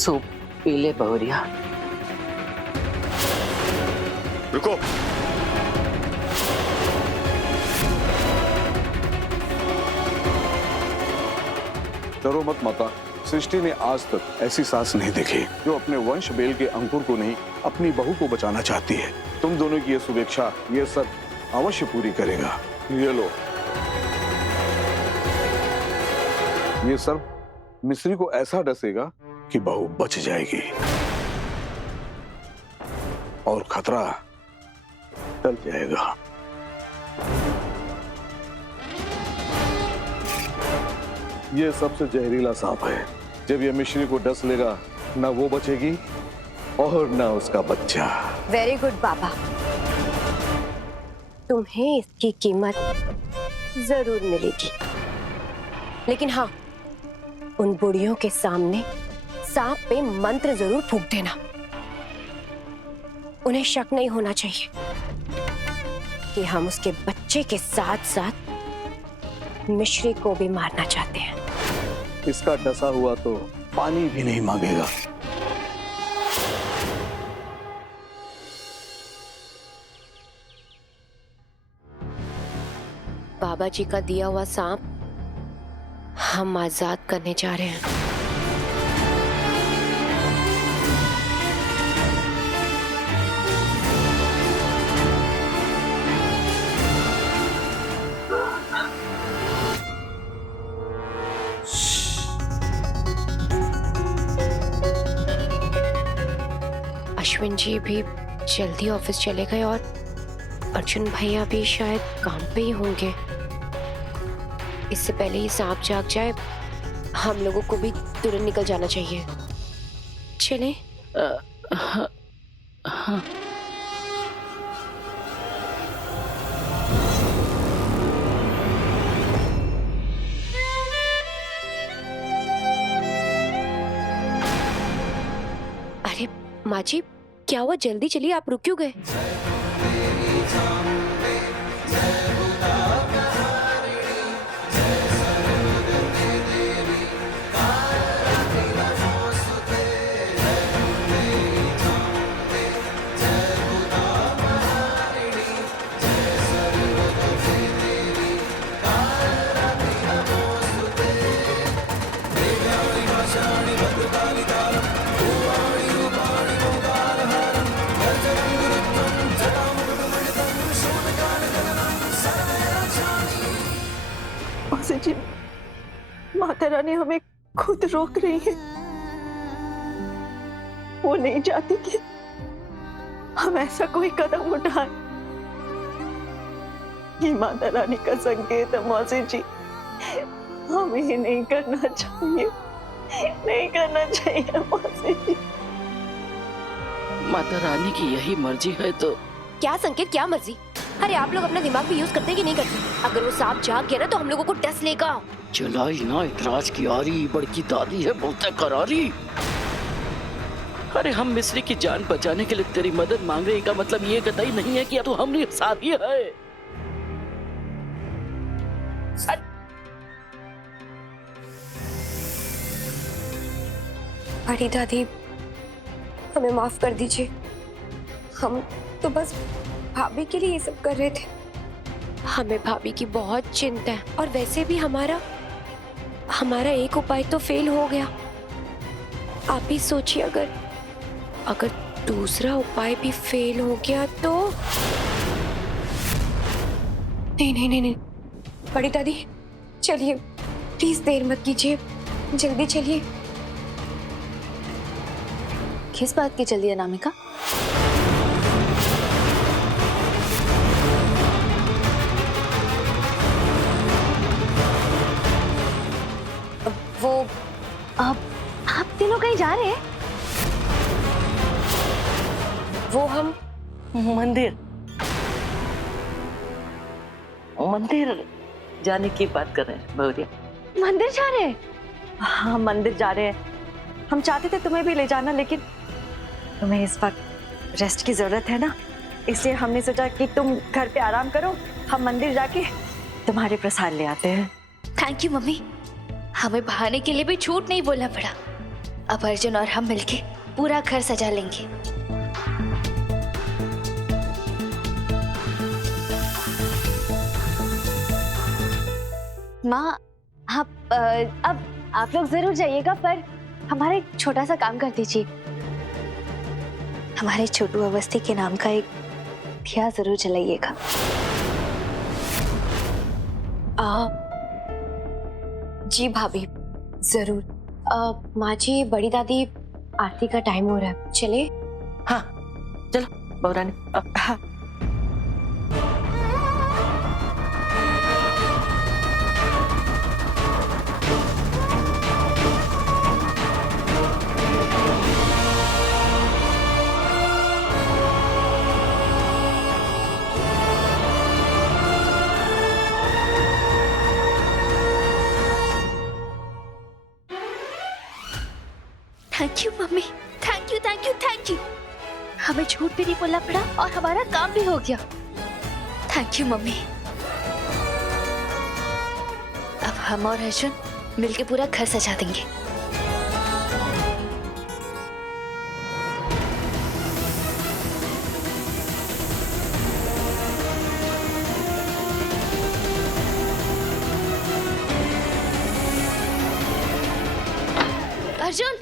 Soup P ले बहुरिया। रुको। डरो मत माता, सृष्टि ने आज तक ऐसी सास नहीं देखी जो अपने वंश बेल के अंकुर को नहीं, अपनी बहू को बचाना चाहती है। तुम दोनों की ये शुभेच्छा ये सब अवश्य पूरी करेगा। ये लो, ये सब मिस्री को ऐसा डसेगा कि बहू बच जाएगी और खतरा टल जाएगा। ये सबसे जहरीला सांप है। जब ये मिश्री को डस लेगा, ना वो बचेगी और ना उसका बच्चा। वेरी गुड बाबा, तुम्हें इसकी कीमत जरूर मिलेगी। लेकिन हाँ, उन बुढ़ियों के सामने सांप पे मंत्र जरूर फूंक देना। उन्हें शक नहीं होना चाहिए कि हम उसके बच्चे के साथ साथ मिश्री को भी मारना चाहते हैं। इसका डसा हुआ तो पानी भी नहीं मांगेगा। बाबा जी का दिया हुआ सांप हम आजाद करने जा रहे हैं। अश्विन जी भी जल्दी ऑफिस चले गए और अर्जुन भैया भी शायद काम पे ही होंगे। इससे पहले ही सांप जाग जाए, हम लोगों को भी तुरंत निकल जाना चाहिए। चलें? हाँ, हाँ। अरे माँ जी, क्या हुआ? जल्दी चलिए, आप रुक क्यों गए? जी, माता रानी हमें खुद रोक रही है। वो नहीं चाहती कि हम ऐसा कोई कदम उठाएं। ये माता रानी का संकेत है मौसी जी, हमें ही नहीं करना चाहिए, नहीं करना चाहिए मौसी जी। माता रानी की यही मर्जी है तो क्या संकेत, क्या मर्जी? अरे आप लोग अपना दिमाग भी यूज करते कि नहीं करते? अगर वो सांप जाग गया ना तो हम लोगों को डस लेगा। चलाई ना इतराज की आरी, बड़की दादी है बहुत करारी। अरे हम मिस्री की जान बचाने के लिए तेरी मदद मांग रहे, का मतलब ये कतई नहीं है कि तू हमारे साथ ही है। बड़ी दादी, हमें माफ कर दीजिए। हम तो बस भाभी के लिए ये सब कर रहे थे। हमें भाभी की बहुत चिंता है और वैसे भी हमारा एक उपाय तो फेल हो गया। आप ही सोचिए, अगर दूसरा उपाय भी फेल हो गया तो। नहीं, बड़ी दादी चलिए, प्लीज देर मत कीजिए, जल्दी चलिए। किस बात की जल्दी है अनामिका? वो अब आप तीनों कहीं जा रहे हैं? वो हम मंदिर जाने की बात कर रहे हैं बहुरिया। मंदिर जा रहे हैं? हाँ, मंदिर जा रहे हैं। हम चाहते थे तुम्हें भी ले जाना, लेकिन तुम्हें इस वक्त रेस्ट की जरूरत है ना, इसलिए हमने सोचा कि तुम घर पे आराम करो, हम मंदिर जाके तुम्हारे प्रसाद ले आते हैं। थैंक यू मम्मी, हमें बहाने के लिए भी झूठ नहीं बोलना पड़ा। अब अर्जुन और हम मिलके पूरा घर सजा लेंगे। माँ, अब आप लोग जरूर जाइएगा, पर हमारा एक छोटा सा काम कर दीजिए। हमारे छोटू अवस्थी के नाम का एक दिया जरूर जलाइएगा। जी भाभी, जरूर। माँ जी, बड़ी दादी, आरती का टाइम हो रहा है, चले? हाँ चलो बहुरानी। हाँ। Thank you mummy, thank you thank you thank you. हमें झूठ भी नहीं बोलना पड़ा और हमारा काम भी हो गया। Thank you mummy. अब हम और अर्जुन मिलके पूरा घर सजा देंगे। अर्जुन,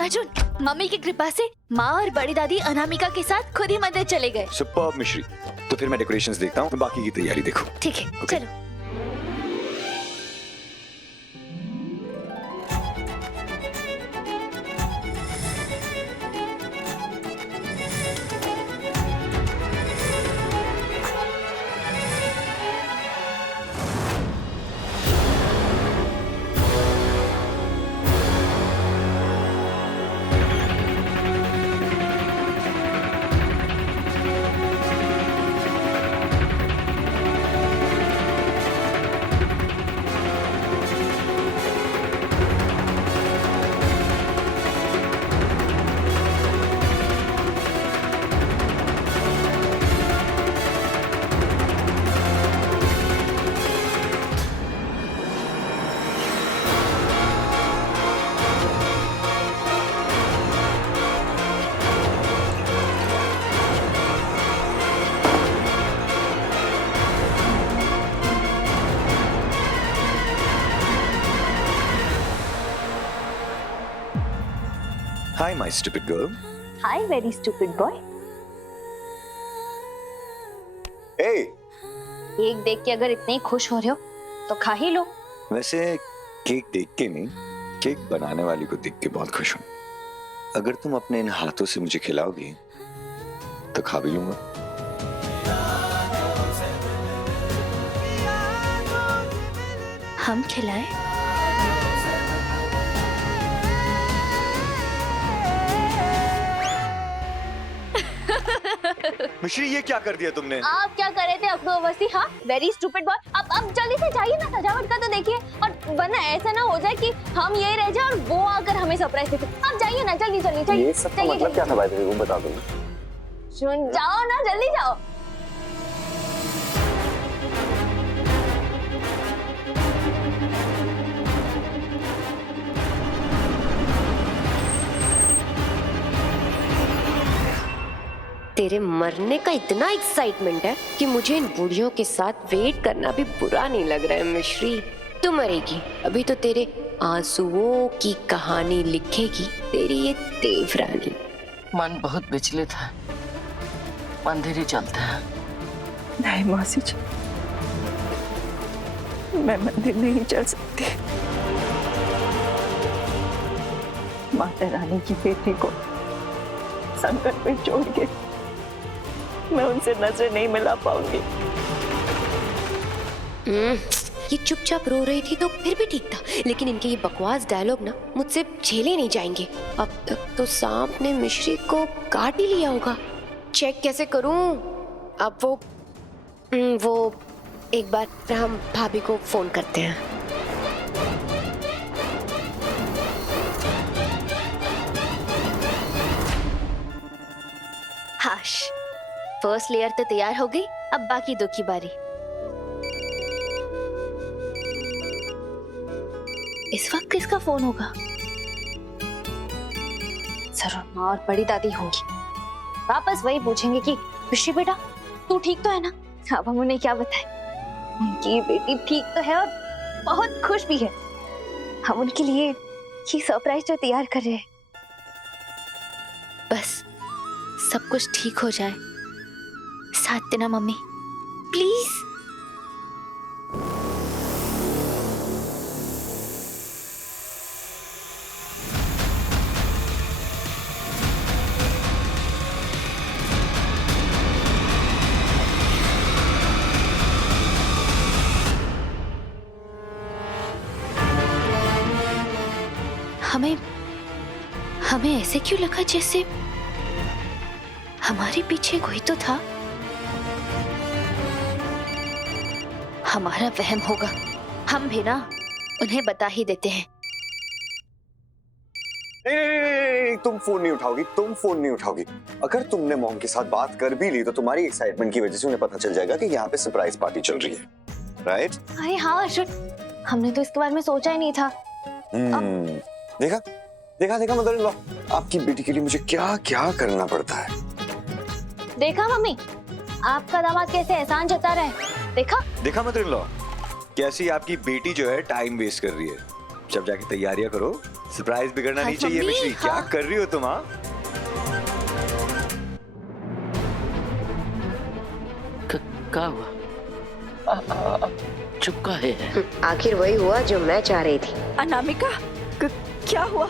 अर्जुन, मम्मी की कृपा से माँ और बड़ी दादी अनामिका के साथ खुद ही मंदिर चले गए। सुपर्ब मिश्री। तो फिर मैं डेकोरेशंस देखता हूँ, बाकी की तैयारी देखो। ठीक है, Okay. चलो। Hi my stupid girl. Hi very stupid boy. Hey, cake देख के अगर इतने ही खुश हो रहे हो तो खा ही लो। वैसे केक देख के नहीं, केक बनाने वाली को देख के बहुत खुश हूँ। अगर तुम अपने इन हाथों से मुझे खिलाओगी तो खा भी लूंगा। हम खिलाएं? मिश्री, ये क्या कर दिया तुमने? आप क्या कर रहे थे अखरू अवस्थी? हाँ, वेरी स्टूपिड बॉय। अब जल्दी से जाइए ना, सजावट का तो देखिए, और वरना ऐसा ना हो जाए कि हम यही रह जाए और वो आकर हमें सरप्राइज दे। आप जाइए ना, जल्दी जल्दी जाइए। ये सब का मतलब क्या था भाई, वो बता दो। सुन, जाओ ना, जल्दी जाओ। तेरे मरने का इतना एक्साइटमेंट है कि मुझे इन बूढ़ियों के साथ वेट करना भी बुरा नहीं लग रहा है। मिश्री, तू मरेगी, अभी तो तेरे आंसुओं की कहानी लिखेगी तेरी ये देवरानी। मन बहुत विचलित है, मंदिर ही चलते हैं। नहीं मौसी जी, मैं मंदिर नहीं चल सकती। माता रानी की बेटी को संकट पे छोड़ के मैं उनसे नजर नहीं मिला पाऊंगी। ये चुपचाप रो रही थी तो फिर भी ठीक था, लेकिन इनके ये बकवास डायलॉग ना मुझसे झेले नहीं जाएंगे। अब तक तो सांप ने मिश्री को काट ही लिया होगा। चेक कैसे करूं? अब वो एक बार हम भाभी को फोन करते हैं। हाश, फर्स्ट लेयर तो तैयार हो गई, अब बाकी दो की बारी। इस वक्त किसका फोन होगा? जरूर माँ और बड़ी दादी होंगी, वापस वही पूछेंगे कि ऋषि बेटा तू ठीक तो है ना। अब हम उन्हें क्या बताएं, उनकी बेटी ठीक तो है और बहुत खुश भी है। हम उनके लिए ये सरप्राइज जो तैयार कर रहे हैं। बस सब कुछ ठीक हो जाए, साथ देना मम्मी प्लीज। हमें ऐसे क्यों लगा जैसे हमारे पीछे कोई तो था। हमारा वहम होगा, हम भी ना उन्हें बता ही देते हैं। नहीं, तुम फोन नहीं उठाओगी। अगर तुमने मॉम के साथ बात कर भी ली तो तुम्हारी एक्साइटमेंट की वजह से उन्हें पता चल जाएगा कि यहाँ पे सरप्राइज पार्टी चल रही है, राइट? अरे हाँ अर्जुन, हमने तो इसके बारे में सोचा ही नहीं था। देखा मदर-इन-लॉ, आपकी बेटी के लिए मुझे क्या क्या करना पड़ता है। देखा मम्मी, आपका दामाद कैसे एहसान जता रहा है। देखा मदर-इन-लॉ, कैसी आपकी बेटी जो है टाइम वेस्ट कर रही है। जब जाके तैयारियां करो, सरप्राइज बिगड़ना नहीं चाहिए। मिश्री, क्या कर रही हो तुम? क्या हुआ? चुपका है। आखिर वही हुआ जो मैं चाह रही थी। अनामिका, क्या हुआ?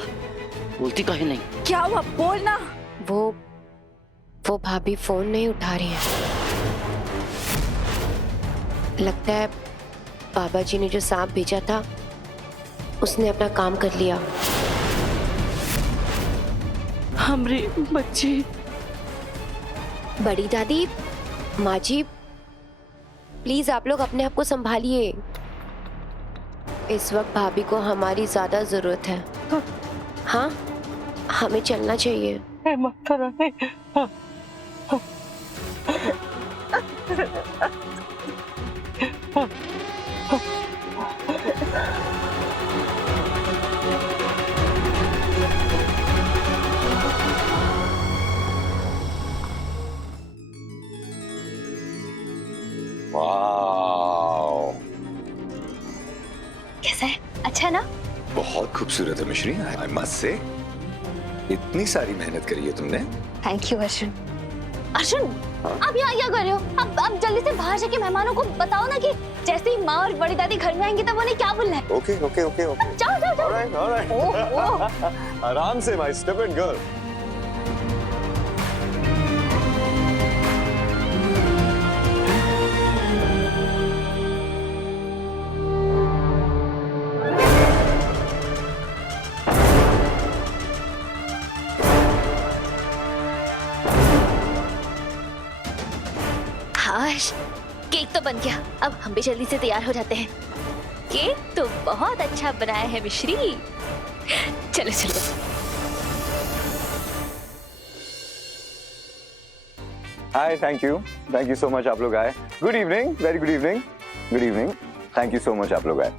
बोलती काहे नहीं? क्या हुआ, बोलना। वो भाभी फोन नहीं उठा रही है। लगता है बाबा जी ने जो सांप भेजा था उसने अपना काम कर लिया। हमरे बच्चे। बड़ी दादी, माँ जी, प्लीज आप लोग अपने आप को संभालिए। इस वक्त भाभी को हमारी ज्यादा जरूरत है। हाँ, हमें चलना चाहिए। वाओ, कैसा है? अच्छा है ना? बहुत खूबसूरत है मिश्री, आई मस्ट से। इतनी सारी मेहनत करी है तुमने। Thank you Arjun. आप यहाँ क्या कर रहे हो? अब जल्दी से बाहर जाके मेहमानों को बताओ ना कि जैसे ही माँ और बड़ी दादी घर में आएंगी तब उन्हें क्या बोलना है। ओके। जाओ। ऑलराइट। आराम से माय स्टूपिड गर्ल। केक तो बन गया, अब हम भी जल्दी से तैयार हो जाते हैं। केक तो बहुत अच्छा बनाया है मिश्री। चलो। हाय, थैंक यू सो मच आप लोग आए। Good evening, very good evening. Thank you so much आप लोग आए।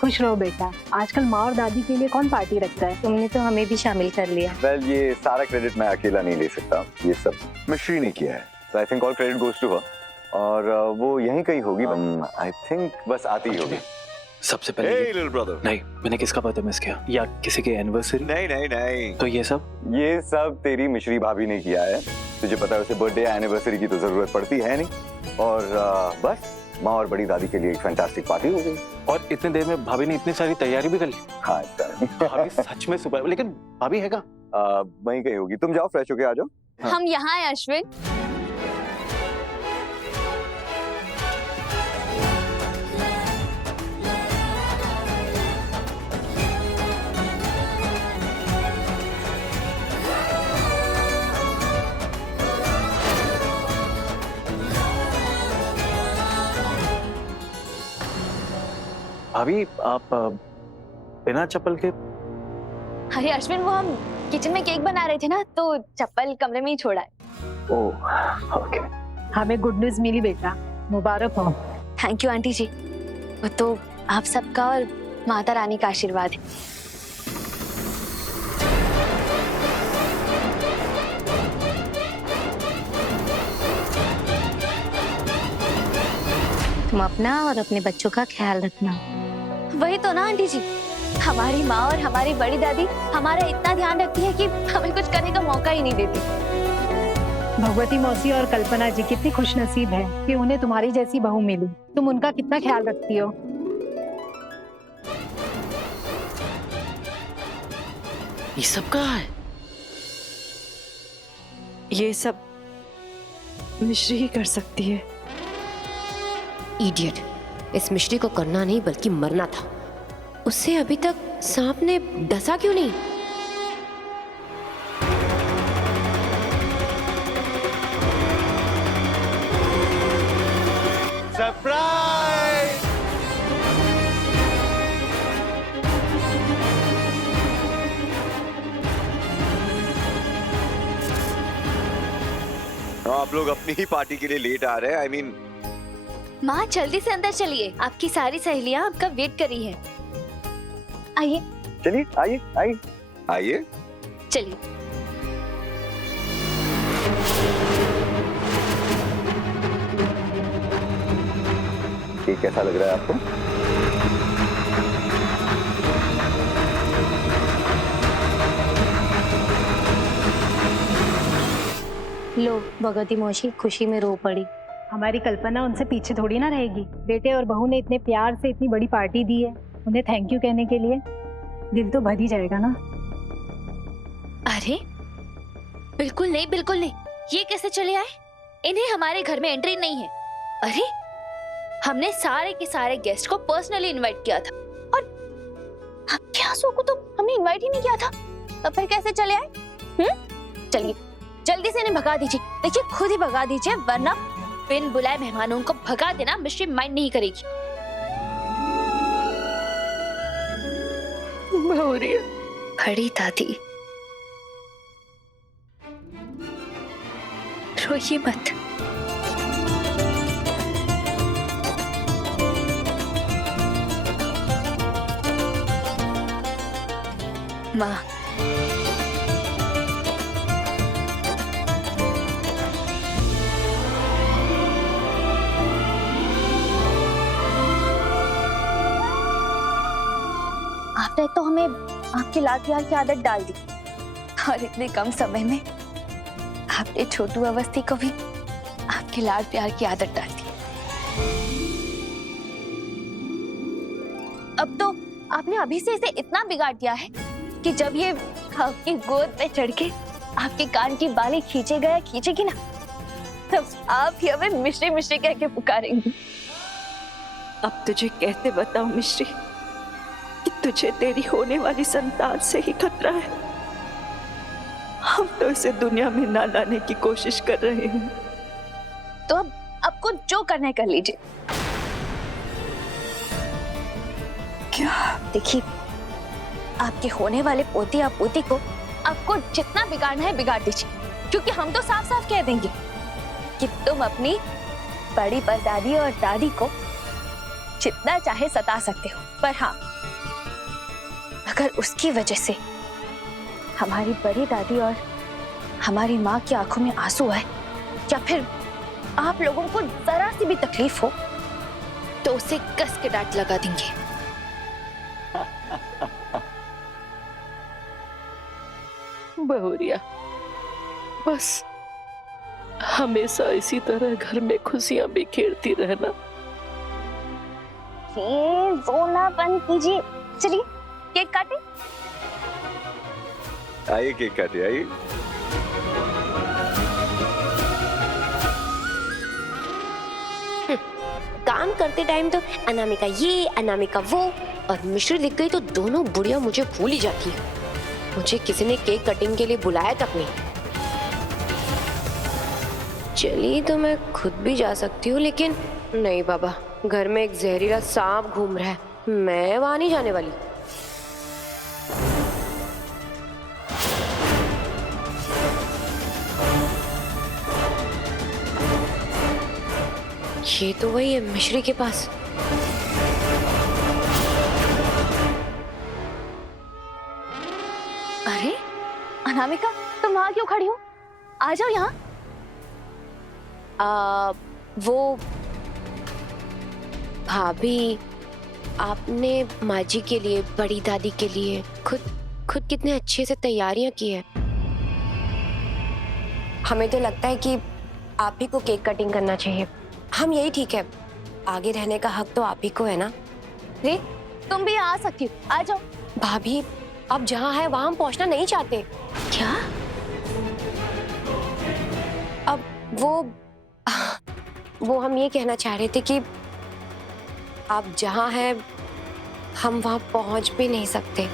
खुश रहो बेटा, आजकल माँ और दादी के लिए कौन पार्टी रखता है? तुमने तो हमें भी शामिल कर लिया। वेल, ये सारा क्रेडिट मैं अकेला नहीं ले सकता, ये सब मिश्री ने किया है। So I think all credit goes to her. और वो यहीं कहीं होगी। I think बस आती ही होगी। सबसे पहले Hey little brother। नहीं, मैंने किसका बर्थडे मिस किया या किसी के एनिवर्सरी? नहीं। तो ये सब तेरी मिश्री भाभी ने किया है। तुझे पता है उसे बर्थडे या एनिवर्सरी की तो जरूरत पड़ती है नहीं। और बस माँ और बड़ी दादी के लिए एक फैंटास्टिक पार्टी हो गई। और इतने देर में भाभी ने इतनी सारी तैयारी भी कर ली। हाँ, भाभी सच में सुपर। लेकिन भाभी है कहाँ? वहीं कहीं होगी। तुम जाओ, फ्रेश होके आ जाओ। हम यहाँ हैं अश्विन। भाभी, आप बिना चप्पल के? अरे अश्विन, वो हम किचन में केक बना रहे थे ना, तो चप्पल कमरे में ही छोड़ा है। ओह, ओके। हमें गुड न्यूज मिली बेटा, मुबारक हो। थैंक यू आंटी जी, वो तो आप सबका और माता रानी का आशीर्वाद है। तुम अपना और अपने बच्चों का ख्याल रखना। वही तो ना आंटी जी, हमारी माँ और हमारी बड़ी दादी हमारा इतना ध्यान रखती है कि हमें कुछ करने का मौका ही नहीं देती। भगवती मौसी और कल्पना जी कितनी खुशनसीब है कि उन्हें तुम्हारी जैसी बहू मिली। तुम उनका कितना ख्याल रखती हो। ये सब कहाँ है? ये सब मिश्री ही कर सकती है। इडियट, इस मिश्री को करना नहीं बल्कि मरना था। उससे अभी तक सांप ने डसा क्यों नहीं? सरप्राइज! आप लोग अपनी ही पार्टी के लिए लेट आ रहे हैं। I mean, माँ जल्दी से अंदर चलिए, आपकी सारी सहेलियाँ आपका वेट कर रही है। आइए चलिए आइए आइए आइए। चलिए। ये कैसा लग रहा है आपको? लो भगवती मौसी खुशी में रो पड़ी। हमारी कल्पना उनसे पीछे थोड़ी ना रहेगी। बेटे और बहू ने इतने प्यार से इतनी बड़ी पार्टी दी है, उन्हें थैंक यू कहने के लिए दिल तो भर ही जाएगा ना। अरे बिल्कुल नहीं, बिल्कुल नहीं। ये कैसे चले आए? इन्हें हमारे घर में एंट्री नहीं है। अरे हमने सारे के सारे गेस्ट को पर्सनली इनवाइट किया था और आपके आंसू को तो हमने इनवाइट ही नहीं किया था। तो फिर कैसे चले आए? चलिए जल्दी से इन्हें भगा दीजिए। देखिए खुद ही भगा दीजिए, वरना बिन बुलाए मेहमानों को भगा देना मिश्री माइंड नहीं करेगी। बहुरिया, बड़ी दादी रोइए मत। माँ आपने तो हमें आपके लाड प्यार की आदत डाल दी और इतने कम समय में आपने छोटू अवस्थी को भी आपके लाड प्यार की आदत डाल दी। अब तो आपने अभी से इसे इतना बिगाड़ दिया है कि जब ये आपकी गोद में चढ़ के आपके कान की बाली खींचेगी ना, तब आप ही हमें मिश्री मिश्री कह के पुकारेंगी। अब तुझे कैसे बताऊं मिश्री कि तुझे तेरी होने वाली संतान से ही खतरा है। हम तो इसे दुनिया में ना लाने की कोशिश कर रहे हैं। तो अब आपको जो करना है कर लीजिए। क्या? देखिए आपके होने वाले पोती या पोती को आपको जितना बिगाड़ना है बिगाड़ दीजिए, क्योंकि हम तो साफ साफ कह देंगे कि तुम अपनी बड़ी परदादी और दादी को जितना चाहे सता सकते हो, पर हाँ अगर उसकी वजह से हमारी बड़ी दादी और हमारी माँ की आंखों में आंसू आए या फिर आप लोगों को जरा सी भी तकलीफ हो तो उसे कस के डांट लगा देंगे। बहुरिया, बस हमेशा इसी तरह घर में खुशियां बिखेरती रहना। रोना बंद कीजिए। चलिए केक काटे। आइए केक काटिए आइए। काम करते टाइम तो अनामिका ये अनामिका वो, और मिश्री दिख गई तो दोनों बुढ़िया मुझे भूल ही जाती है। मुझे किसी ने केक कटिंग के लिए बुलाया तक नहीं। चलिए तो मैं खुद भी जा सकती हूँ, लेकिन नहीं बाबा, घर में एक जहरीला सांप घूम रहा है, मैं वहां नहीं जाने वाली। ये तो वही है मिश्री के पास। अरे अनामिका, तुम वहां क्यों खड़ी हो? आ जाओ यहाँ। भाभी, आपने माँ जी के लिए, बड़ी दादी के लिए खुद कितने अच्छे से तैयारियां की है। हमें तो लगता है कि आप ही को केक कटिंग करना चाहिए। हम यही ठीक है, आगे रहने का हक तो आप ही को है ना। रे, तुम भी आ सकती हो, आ जाओ। भाभी, अब जहाँ है वहां हम पहुंचना नहीं चाहते। क्या? अब वो हम ये कहना चाह रहे थे कि आप जहाँ हैं हम वहां पहुंच भी नहीं सकते।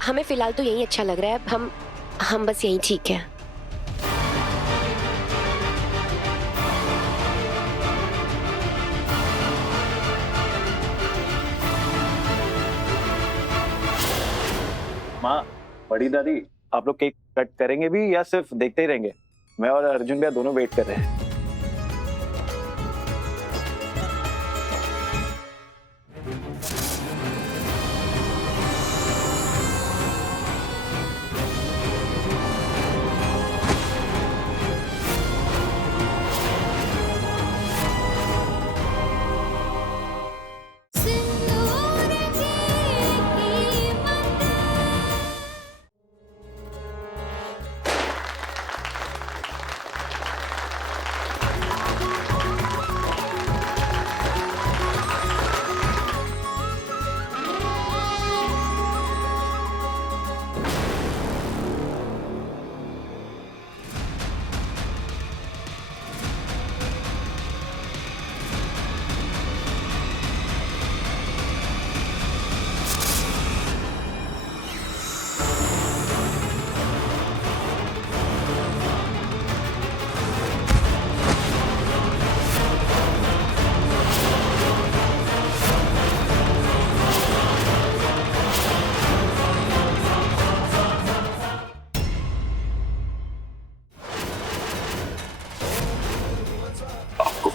हमें फिलहाल तो यही अच्छा लग रहा है। हम बस यही ठीक है। माँ, बड़ी दादी, आप लोग केक कट करेंगे भी या सिर्फ देखते ही रहेंगे? मैं और अर्जुन भैया दोनों वेट कर रहे हैं।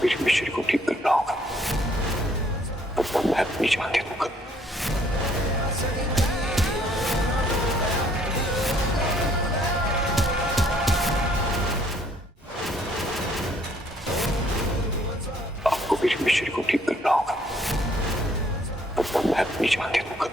मेरी मिश्री को ठीक करना होगा, तब मैं अपनी जान दे दूंगा। आपको मेरी मिश्री को ठीक करना होगा, तब मैं अपनी जान दे दूंगा।